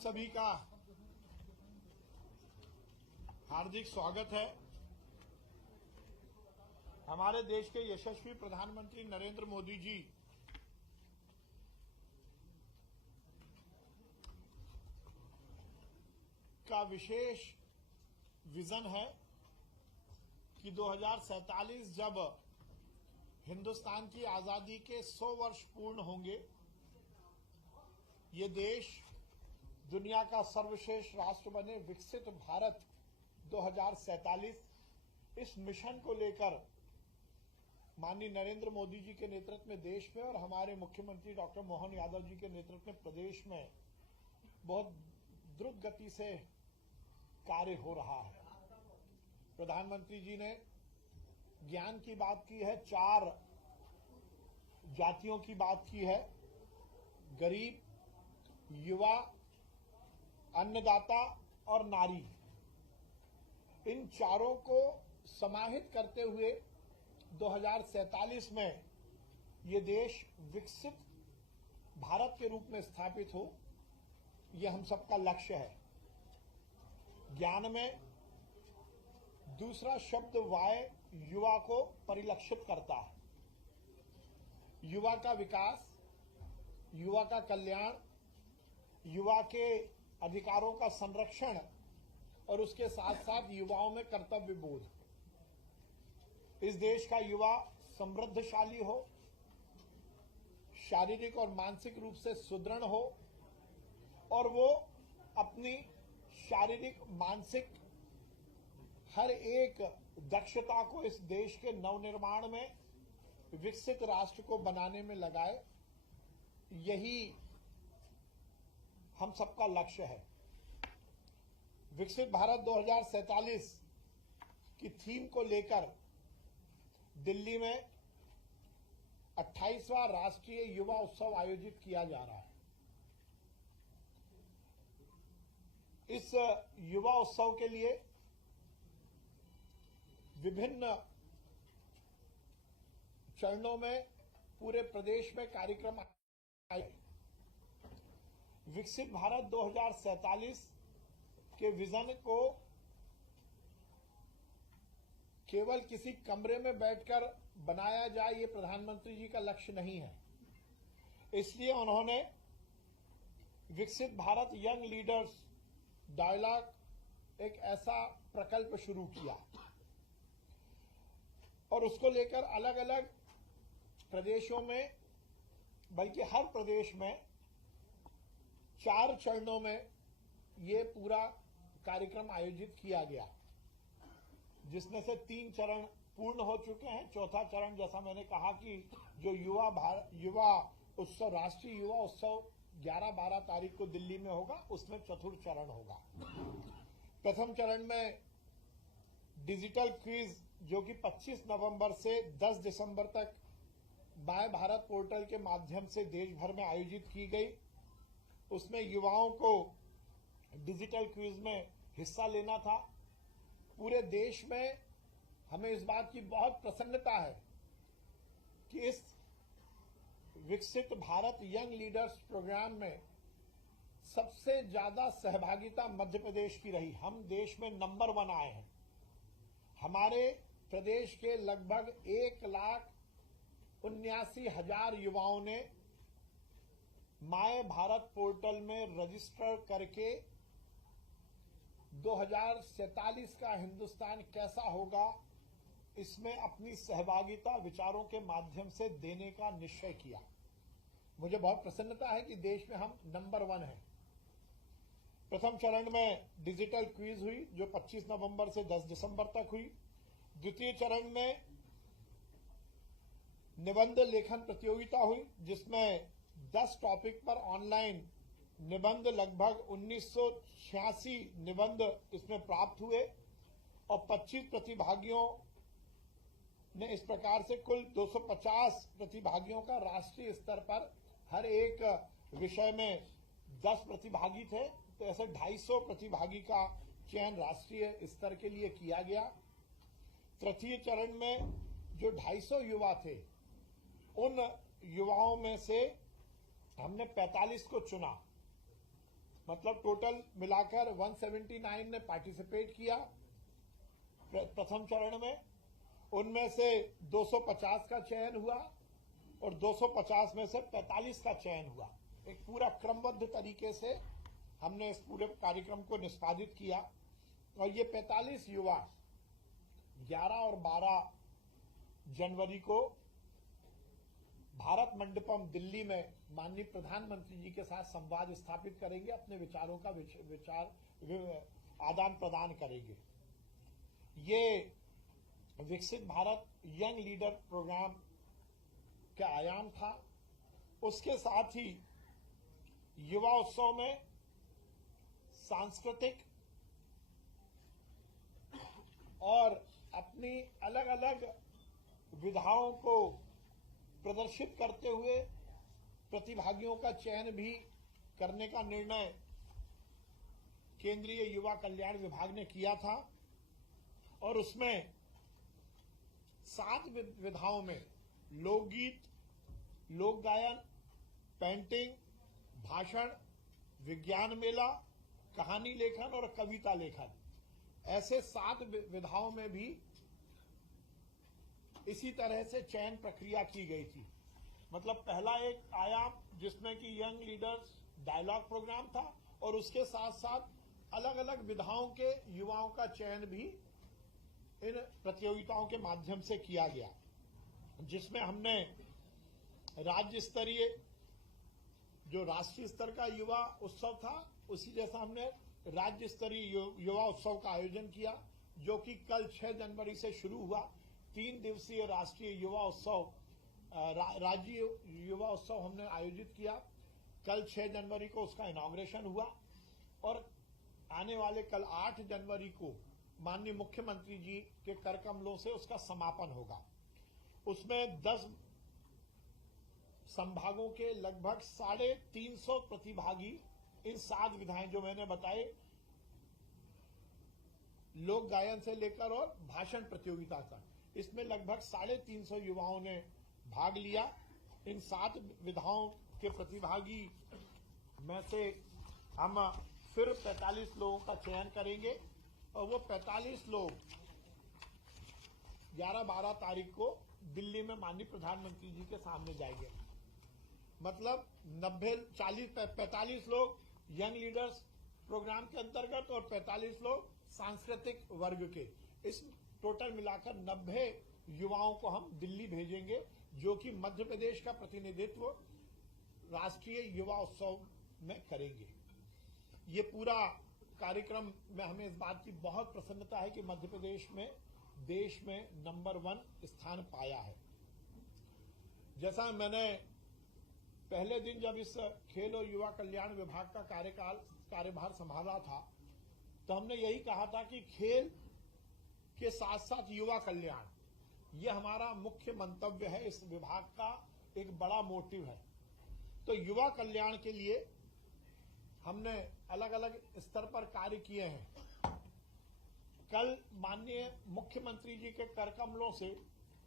आप सभी का हार्दिक स्वागत है। हमारे देश के यशस्वी प्रधानमंत्री नरेंद्र मोदी जी का विशेष विजन है कि 2047 जब हिंदुस्तान की आजादी के 100 वर्ष पूर्ण होंगे, ये देश दुनिया का सर्वश्रेष्ठ राष्ट्र बने, विकसित भारत 2047 इस मिशन को लेकर माननीय नरेंद्र मोदी जी के नेतृत्व में देश में और हमारे मुख्यमंत्री डॉक्टर मोहन यादव जी के नेतृत्व में प्रदेश में बहुत द्रुत गति से कार्य हो रहा है। प्रधानमंत्री जी ने ज्ञान की बात की है, 4 जातियों की बात की है, गरीब, युवा, अन्नदाता और नारी। इन चारों को समाहित करते हुए 2047 में ये देश विकसित भारत के रूप में स्थापित हो, ये हम सबका लक्ष्य है। ज्ञान में दूसरा शब्द वाय युवा को परिलक्षित करता है। युवा का विकास, युवा का कल्याण, युवा के अधिकारों का संरक्षण और उसके साथ साथ युवाओं में कर्तव्य बोध। इस देश का युवा समृद्धशाली हो, शारीरिक और मानसिक रूप से सुदृढ़ हो और वो अपनी शारीरिक, मानसिक हर एक दक्षता को इस देश के नवनिर्माण में, विकसित राष्ट्र को बनाने में लगाए। यही हम सबका लक्ष्य है। विकसित भारत 2047 की थीम को लेकर दिल्ली में 28वां राष्ट्रीय युवा उत्सव आयोजित किया जा रहा है। इस युवा उत्सव के लिए विभिन्न चरणों में पूरे प्रदेश में कार्यक्रम आए। विकसित भारत 2047 के विजन को केवल किसी कमरे में बैठकर बनाया जाए, ये प्रधानमंत्री जी का लक्ष्य नहीं है। इसलिए उन्होंने विकसित भारत यंग लीडर्स डायलॉग एक ऐसा प्रकल्प शुरू किया और उसको लेकर अलग अलग प्रदेशों में, बल्कि हर प्रदेश में 4 चरणों में ये पूरा कार्यक्रम आयोजित किया गया, जिसमें से 3 चरण पूर्ण हो चुके हैं। चौथा चरण, जैसा मैंने कहा कि जो युवा उत्सव, राष्ट्रीय युवा उत्सव 11-12 तारीख को दिल्ली में होगा, उसमें चतुर्थ चरण होगा। प्रथम चरण में डिजिटल क्विज, जो कि 25 नवंबर से 10 दिसंबर तक माय भारत पोर्टल के माध्यम से देश भर में आयोजित की गई। उसमें युवाओं को डिजिटल क्विज में हिस्सा लेना था। पूरे देश में हमें इस बात की बहुत प्रसन्नता है कि इस विकसित भारत यंग लीडर्स प्रोग्राम में सबसे ज्यादा सहभागिता मध्य प्रदेश की रही। हम देश में नंबर 1 आए हैं। हमारे प्रदेश के लगभग 1,79,000 युवाओं ने माय भारत पोर्टल में रजिस्टर करके 2047 का हिंदुस्तान कैसा होगा, इसमें अपनी सहभागिता विचारों के माध्यम से देने का निश्चय किया। मुझे बहुत प्रसन्नता है कि देश में हम नंबर 1 हैं। प्रथम चरण में डिजिटल क्विज हुई, जो 25 नवंबर से 10 दिसंबर तक हुई। द्वितीय चरण में निबंध लेखन प्रतियोगिता हुई, जिसमें 10 टॉपिक पर ऑनलाइन निबंध, लगभग 1986 निबंध इसमें प्राप्त हुए और 25 प्रतिभागियों ने, इस प्रकार से कुल 250 प्रतिभागियों का राष्ट्रीय स्तर पर हर एक विषय में 10 प्रतिभागी थे, तो ऐसे 250 प्रतिभागी का चयन राष्ट्रीय स्तर के लिए किया गया। तृतीय चरण में जो 250 युवा थे, उन युवाओं में से हमने 45 को चुना। मतलब टोटल मिलाकर 179 ने पार्टिसिपेट किया प्रथम चरण में। उनमें से 250 का चयन हुआ और 250 में से 45 का चयन हुआ। एक पूरा क्रमबद्ध तरीके से हमने इस पूरे कार्यक्रम को निष्पादित किया और ये 45 युवा 11 और 12 जनवरी को भारत मंडपम दिल्ली में माननीय प्रधानमंत्री जी के साथ संवाद स्थापित करेंगे, अपने विचारों का आदान प्रदान करेंगे। ये विकसित भारत यंग लीडर प्रोग्राम का आयाम था। उसके साथ ही युवा उत्सव में सांस्कृतिक और अपनी अलग अलग विधाओं को प्रदर्शित करते हुए प्रतिभागियों का चयन भी करने का निर्णय केंद्रीय युवा कल्याण विभाग ने किया था और उसमें 7 विधाओं में लोकगीत, लोक गायन, पेंटिंग, भाषण, विज्ञान मेला, कहानी लेखन और कविता लेखन, ऐसे 7 विधाओं में भी इसी तरह से चयन प्रक्रिया की गई थी। मतलब पहला एक आयाम जिसमें कि यंग लीडर्स डायलॉग प्रोग्राम था और उसके साथ साथ अलग अलग विधाओं के युवाओं का चयन भी इन प्रतियोगिताओं के माध्यम से किया गया, जिसमें हमने राज्य स्तरीय जो राष्ट्रीय स्तर का युवा उत्सव था उसी जैसा हमने राज्य स्तरीय युवा उत्सव का आयोजन किया, जो कि कल 6 जनवरी से शुरू हुआ। 3 दिवसीय राष्ट्रीय युवा उत्सव राज्य युवा उत्सव हमने आयोजित किया। कल 6 जनवरी को उसका इनॉग्रेशन हुआ और आने वाले कल 8 जनवरी को माननीय मुख्यमंत्री जी के कर कमलों से उसका समापन होगा। उसमें 10 संभागों के लगभग 350 प्रतिभागी इन 7 विधाएं जो मैंने बताई, लोक गायन से लेकर और भाषण प्रतियोगिता तक, इसमें लगभग 350 युवाओं ने भाग लिया। इन 7 विधाओं के प्रतिभागी में से हम फिर 45 लोगों का चयन करेंगे और वो 45 लोग 11-12 तारीख को दिल्ली में माननीय प्रधानमंत्री जी के सामने जाएंगे। मतलब 45 लोग यंग लीडर्स प्रोग्राम के अंतर्गत और 45 लोग सांस्कृतिक वर्ग के, इस टोटल मिलाकर 90 युवाओं को हम दिल्ली भेजेंगे, जो कि मध्य प्रदेश का प्रतिनिधित्व राष्ट्रीय युवा उत्सव में करेंगे। ये पूरा कार्यक्रम में हमें इस बात की बहुत प्रसन्नता है कि मध्य प्रदेश में देश में नंबर 1 स्थान पाया है। जैसा मैंने पहले दिन जब इस खेल और युवा कल्याण विभाग का कार्यभार संभाला था, तो हमने यही कहा था कि खेल के साथ साथ युवा कल्याण, ये हमारा मुख्य मंतव्य है। इस विभाग का एक बड़ा मोटिव है। तो युवा कल्याण के लिए हमने अलग अलग स्तर पर कार्य किए हैं। कल माननीय मुख्यमंत्री जी के कर कमलों से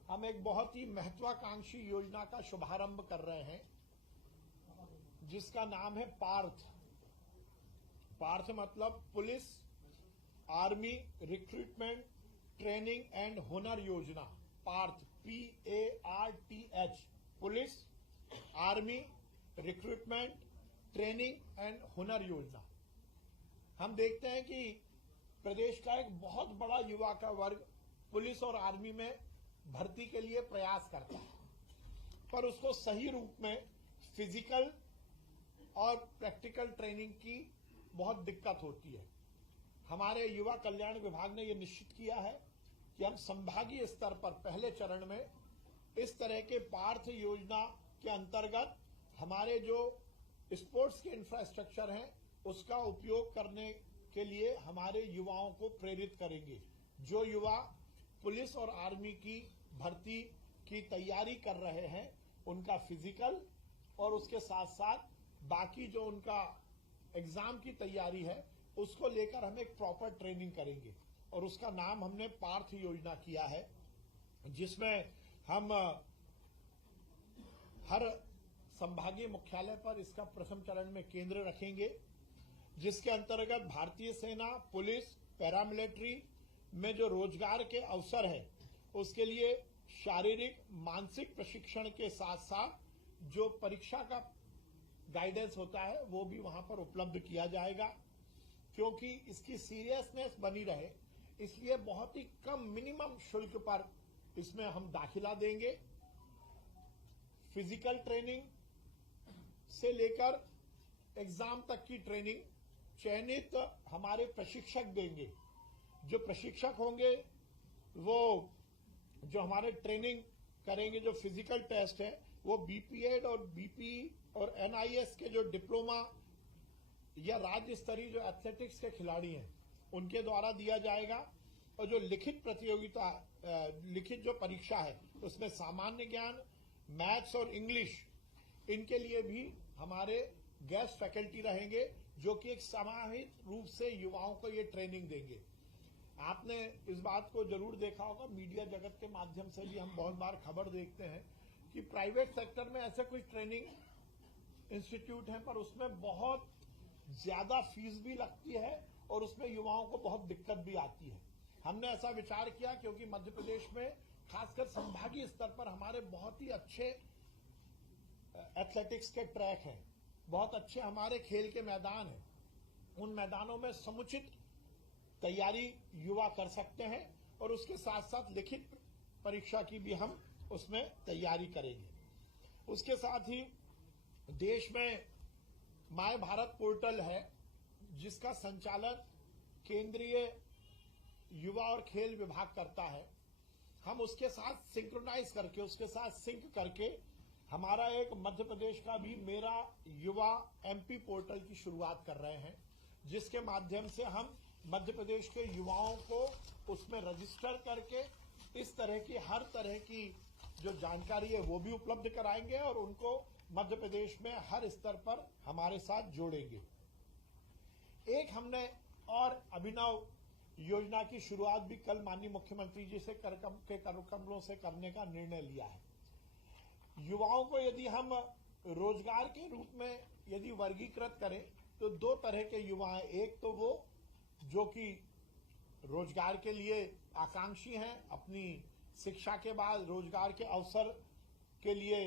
हम एक बहुत ही महत्वाकांक्षी योजना का शुभारंभ कर रहे हैं, जिसका नाम है पार्थ। पार्थ मतलब police army recruitment training and हुनर योजना। Parth PARTH, police army recruitment training and हुनर योजना। हम देखते हैं कि प्रदेश का एक बहुत बड़ा युवा का वर्ग पुलिस और आर्मी में भर्ती के लिए प्रयास करता है, पर उसको सही रूप में फिजिकल और प्रैक्टिकल ट्रेनिंग की बहुत दिक्कत होती है। हमारे युवा कल्याण विभाग ने यह निश्चित किया है कि हम संभागीय स्तर पर पहले चरण में इस तरह के पार्थ योजना के अंतर्गत हमारे जो स्पोर्ट्स के इंफ्रास्ट्रक्चर हैं उसका उपयोग करने के लिए हमारे युवाओं को प्रेरित करेंगे। जो युवा पुलिस और आर्मी की भर्ती की तैयारी कर रहे हैं, उनका फिजिकल और उसके साथ साथ बाकी जो उनका एग्जाम की तैयारी है उसको लेकर हम एक प्रॉपर ट्रेनिंग करेंगे और उसका नाम हमने पार्थ योजना किया है, जिसमें हम हर संभागीय मुख्यालय पर इसका प्रथम चरण में केंद्र रखेंगे। जिसके अंतर्गत भारतीय सेना, पुलिस, पैरामिलिट्री में जो रोजगार के अवसर है उसके लिए शारीरिक मानसिक प्रशिक्षण के साथ साथ जो परीक्षा का गाइडेंस होता है वो भी वहां पर उपलब्ध किया जाएगा। क्योंकि इसकी सीरियसनेस बनी रहे इसलिए बहुत ही कम मिनिमम शुल्क पर इसमें हम दाखिला देंगे। फिजिकल ट्रेनिंग से लेकर एग्जाम तक की ट्रेनिंग चयनित हमारे प्रशिक्षक देंगे। जो प्रशिक्षक होंगे वो जो हमारे ट्रेनिंग करेंगे, जो फिजिकल टेस्ट है वो बीपीएड और बीपी और एनआईएस के जो डिप्लोमा या राज्य स्तरीय जो एथलेटिक्स के खिलाड़ी हैं उनके द्वारा दिया जाएगा। और जो लिखित प्रतियोगिता, लिखित जो परीक्षा है उसमें सामान्य ज्ञान, मैथ्स और इंग्लिश, इनके लिए भी हमारे गेस्ट फैकल्टी रहेंगे जो कि एक समाहित रूप से युवाओं को ये ट्रेनिंग देंगे। आपने इस बात को जरूर देखा होगा, मीडिया जगत के माध्यम से भी हम बहुत बार खबर देखते हैं कि प्राइवेट सेक्टर में ऐसे कुछ ट्रेनिंग इंस्टीट्यूट हैं पर उसमें बहुत ज्यादा फीस भी लगती है और उसमें युवाओं को बहुत दिक्कत भी आती है। हमने ऐसा विचार किया क्योंकि मध्य प्रदेश में खासकर संभागीय स्तर पर हमारे बहुत ही अच्छे एथलेटिक्स के ट्रैक हैं, बहुत अच्छे हमारे खेल के मैदान हैं। उन मैदानों में समुचित तैयारी युवा कर सकते हैं और उसके साथ साथ लिखित परीक्षा की भी हम उसमें तैयारी करेंगे। उसके साथ ही देश में माय भारत पोर्टल है जिसका संचालन केंद्रीय युवा और खेल विभाग करता है। हम उसके साथ सिंक्रोनाइज करके, उसके साथ सिंक करके हमारा एक मध्य प्रदेश का भी मेरा युवा एमपी पोर्टल की शुरुआत कर रहे हैं, जिसके माध्यम से हम मध्य प्रदेश के युवाओं को उसमें रजिस्टर करके इस तरह की हर तरह की जो जानकारी है वो भी उपलब्ध कराएंगे और उनको मध्य प्रदेश में हर स्तर पर हमारे साथ जोड़ेंगे। एक हमने और अभिनव योजना की शुरुआत भी कल माननीय मुख्यमंत्री जी से करकमलों से करने का निर्णय लिया है। युवाओं को यदि हम रोजगार के रूप में यदि वर्गीकृत करें तो दो तरह के युवा हैं। एक तो वो जो कि रोजगार के लिए आकांक्षी हैं, अपनी शिक्षा के बाद रोजगार के अवसर के लिए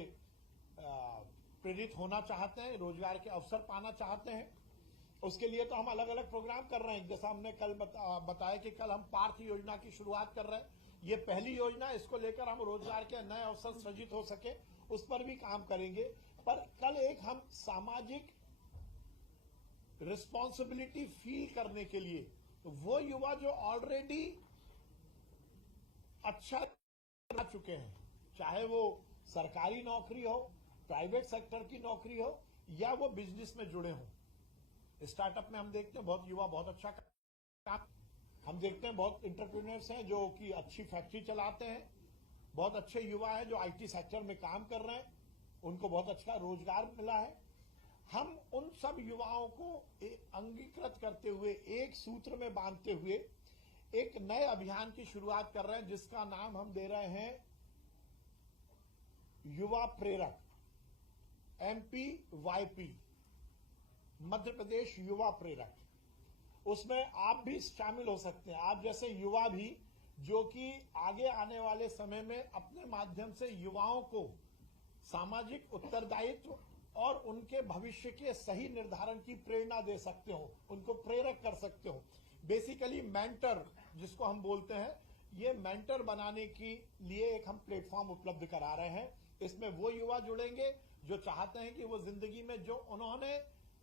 प्रेरित होना चाहते हैं, रोजगार के अवसर पाना चाहते हैं। उसके लिए तो हम अलग अलग प्रोग्राम कर रहे हैं। जैसा हमने कल बताया कि कल हम पार्थ योजना की शुरुआत कर रहे हैं। ये पहली योजना, इसको लेकर हम रोजगार के नए अवसर सृजित हो सके उस पर भी काम करेंगे। पर कल एक हम सामाजिक रिस्पॉन्सिबिलिटी फील करने के लिए वो युवा जो ऑलरेडी अच्छा कर चुके हैं, चाहे वो सरकारी नौकरी हो, प्राइवेट सेक्टर की नौकरी हो या वो बिजनेस में जुड़े हों। स्टार्टअप में हम देखते हैं बहुत युवा बहुत अच्छा काम, हम देखते हैं बहुत एंटरप्रेन्योर्स हैं जो कि अच्छी फैक्ट्री चलाते हैं, बहुत अच्छे युवा हैं जो आईटी सेक्टर में काम कर रहे हैं, उनको बहुत अच्छा रोजगार मिला है। हम उन सब युवाओं को अंगीकृत करते हुए, एक सूत्र में बांधते हुए एक नए अभियान की शुरुआत कर रहे हैं जिसका नाम हम दे रहे हैं युवा प्रेरक, MPYP, मध्य प्रदेश युवा प्रेरक। उसमें आप भी शामिल हो सकते हैं, आप जैसे युवा भी जो कि आगे आने वाले समय में अपने माध्यम से युवाओं को सामाजिक उत्तरदायित्व और उनके भविष्य के सही निर्धारण की प्रेरणा दे सकते हो, उनको प्रेरक कर सकते हो। बेसिकली मेंटर जिसको हम बोलते हैं, ये मेंटर बनाने के लिए एक हम प्लेटफॉर्म उपलब्ध करा रहे हैं। इसमें वो युवा जुड़ेंगे जो चाहते हैं कि वो जिंदगी में जो उन्होंने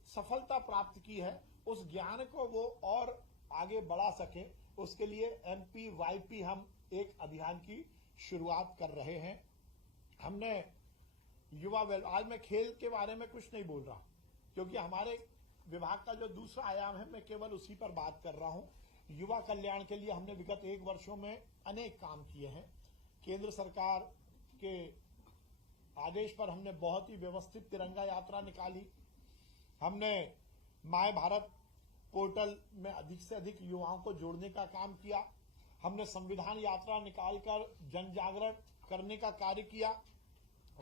सफलता प्राप्त की है उस ज्ञान को वो और आगे बढ़ा सके। उसके लिए MPYP हम एक अभियान की शुरुआत कर रहे हैं। हमने युवा, आज मैं खेल के बारे में कुछ नहीं बोल रहा क्योंकि हमारे विभाग का जो दूसरा आयाम है मैं केवल उसी पर बात कर रहा हूं। युवा कल्याण के लिए हमने विगत 1 वर्षों में अनेक काम किए हैं। केंद्र सरकार के आदेश पर हमने बहुत ही व्यवस्थित तिरंगा यात्रा निकाली। हमने माय भारत पोर्टल में अधिक से अधिक युवाओं को जोड़ने का काम किया। हमने संविधान यात्रा निकालकर जन जागरण करने का कार्य किया।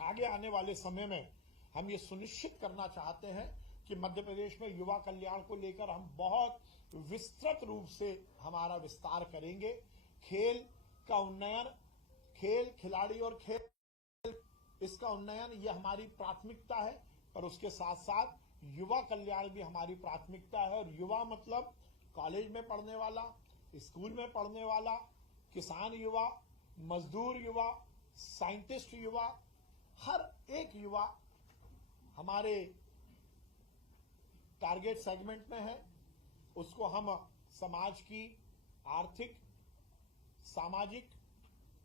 आगे आने वाले समय में हम ये सुनिश्चित करना चाहते हैं कि मध्य प्रदेश में युवा कल्याण को लेकर हम बहुत विस्तृत रूप से हमारा विस्तार करेंगे। खेल का उन्नयन, खेल, खिलाड़ी और खेल, इसका उन्नयन ये हमारी प्राथमिकता है, पर उसके साथ साथ युवा कल्याण भी हमारी प्राथमिकता है। और युवा मतलब कॉलेज में पढ़ने वाला, स्कूल में पढ़ने वाला, किसान युवा, मजदूर युवा, साइंटिस्ट युवा, हर एक युवा हमारे टारगेट सेगमेंट में है। उसको हम समाज की आर्थिक, सामाजिक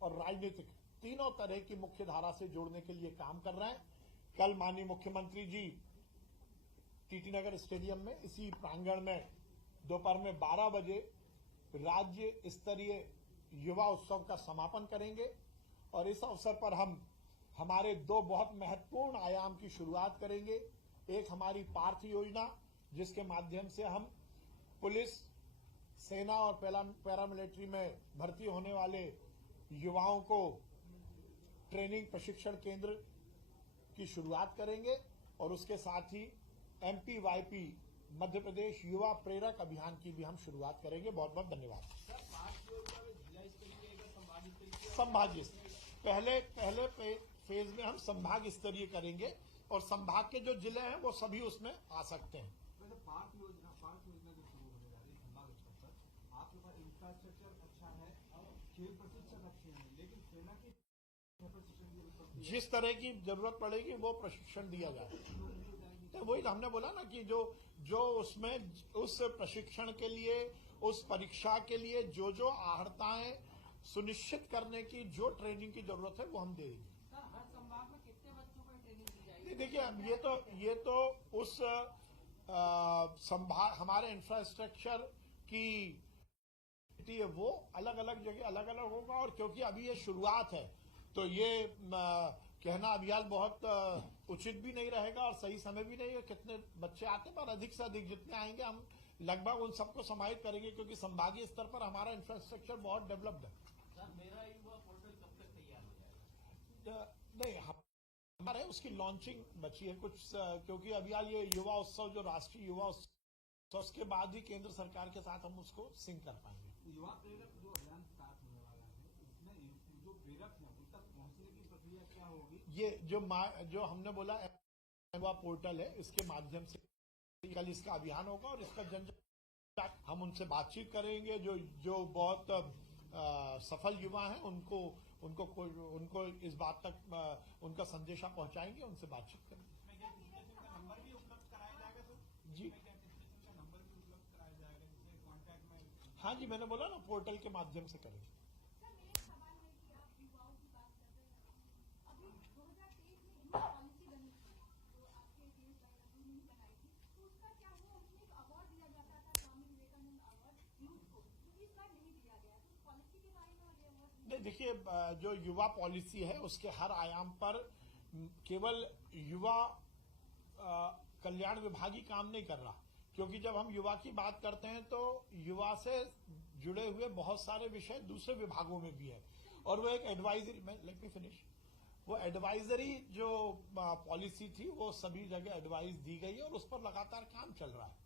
और राजनीतिक तीनों तरह की मुख्य धारा से जोड़ने के लिए काम कर रहे हैं। कल माननीय मुख्यमंत्री जी टीटी नगर स्टेडियम में, इसी प्रांगण में दोपहर में 12 बजे राज्य स्तरीय युवा उत्सव का समापन करेंगे। और इस अवसर पर हम हमारे दो बहुत महत्वपूर्ण आयाम की शुरुआत करेंगे। एक हमारी पार्थ योजना, जिसके माध्यम से हम पुलिस, सेना और पैरामिलिट्री में भर्ती होने वाले युवाओं को ट्रेनिंग प्रशिक्षण केंद्र की शुरुआत करेंगे। और उसके साथ ही MPYP मध्य प्रदेश युवा प्रेरक अभियान की भी हम शुरुआत करेंगे। बहुत बहुत धन्यवाद। संभाग पहले फेज में हम संभाग स्तरीय करेंगे और संभाग के जो जिले हैं वो सभी उसमें आ सकते हैं। पार्क योजना जो शुरू होने जा रही है संभाग स्तर पर, आपके पास इंफ्रास्ट्रक्चर अच्छा है, खेल प्रशिक्षण अच्छे हैं, लेकिन सेना की प्रशिक्षण जिस तरह की जरूरत पड़ेगी वो प्रशिक्षण दिया जाए। तो वही हमने बोला ना कि जो उसमें उस प्रशिक्षण के लिए, उस परीक्षा के लिए जो आहर्ताएं सुनिश्चित करने की जो ट्रेनिंग की जरूरत है वो हम दे देंगे। हर संभाग में कितने बच्चों को ट्रेनिंग दी जाएगी? देखिए ये तो उस संभाग, हमारे इंफ्रास्ट्रक्चर की वो अलग अलग जगह अलग अलग होगा। और क्योंकि अभी ये शुरुआत है तो ये कहना अभियान बहुत उचित भी नहीं रहेगा और सही समय भी नहीं है। कितने बच्चे आते हैं, पर अधिक से अधिक जितने आएंगे हम लगभग उन सबको समाहित करेंगे, क्योंकि संभागीय स्तर पर हमारा इंफ्रास्ट्रक्चर बहुत डेवलप्ड है। सर, मेरा युवा पोर्टल कब तक तैयार हो जाएगा? नहीं, हमारे उसकी लॉन्चिंग बची है कुछ, क्योंकि अभी ये युवा उत्सव जो राष्ट्रीय युवा उत्सव, उसके बाद ही केंद्र सरकार के साथ हम उसको सिंक कर पाएंगे। युवा प्रेरक जो अभियान स्टार्ट होने वाला है, इसमें जो प्रेरक है उन तक पहुंचने की प्रक्रिया क्या होगी? ये जो हमने बोला युवा पोर्टल है, इसके माध्यम से कल इसका अभियान होगा और इसका हम उनसे बातचीत करेंगे। जो बहुत सफल युवा हैं उनको इस बात तक उनका संदेशा पहुंचाएंगे, उनसे बातचीत करेंगे। नंबर भी उपलब्ध कराया जाएगा सर? जी नंबर भी उपलब्ध कराया जाएगा जिससे कॉन्टैक्ट में? हाँ जी, मैंने बोला ना पोर्टल के माध्यम से करेंगे। सर, मेरा सवाल है कि आप युवाओं की बात कर रहे हैं। अभी 2023 में युवा पॉलिसी बनी थी, जो आपके देश नहीं बनाई थी, तो उसका क्या हुआ? उसमें एक अवार्ड दिया जाता था, स्वामी विवेकानंद अवार्ड यूथ को, जो इस बार नहीं दिया गया। तो पॉलिसी के बारे में और ये अवार्ड नहीं, देखिए, जो युवा पॉलिसी है उसके हर आयाम पर केवल युवा कल्याण विभाग ही काम नहीं कर रहा, क्योंकि जब हम युवा की बात करते हैं तो युवा से जुड़े हुए बहुत सारे विषय दूसरे विभागों में भी है। और वो एक एडवाइजरी, लेट मी फिनिश, वो एडवाइजरी जो पॉलिसी थी वो सभी जगह एडवाइस दी गई है और उस पर लगातार काम चल रहा है।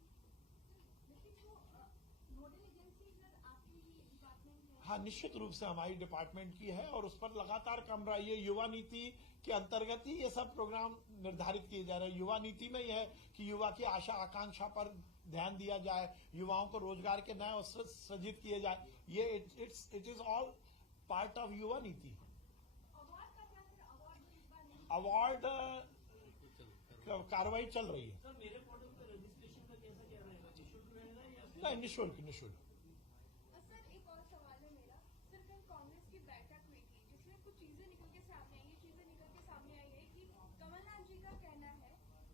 हाँ, निश्चित रूप से हमारी डिपार्टमेंट की है और उस पर लगातार काम रहा है। ये युवा नीति के अंतर्गत ही ये सब प्रोग्राम निर्धारित किए जा रहे हैं। युवा नीति में यह है कि युवा की आशा आकांक्षा पर ध्यान दिया जाए, युवाओं को रोजगार के नए अवसर सृजित किए जाए। ये it is all part of युवा नीति। अवार्ड कार्रवाई चल रही है। सर, मेरे पोर्टल पर रजिस्ट्रेशन का कैसा क्या रहेगा? निःशुल्क रहेगा या फिर? नहीं, निःशुल्क। सर, एक और सवाल है मेरा। सर, कल कांग्रेस की बैठक हुई थी जिसमें कुछ चीजें निकल के सामने आई है कि कमलनाथ जी का कहना है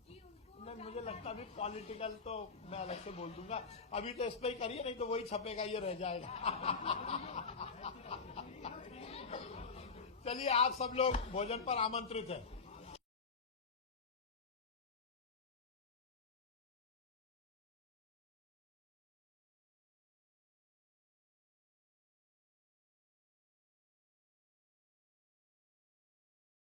कि उनको नहीं, मुझे लगता अभी पॉलिटिकल तो मैं अलग से बोल दूंगा। अभी तो इस पे ही करिए, नहीं तो वही छपेगा, ये रह जाएगा। चलिए, आप सब लोग भोजन पर आमंत्रित हैं।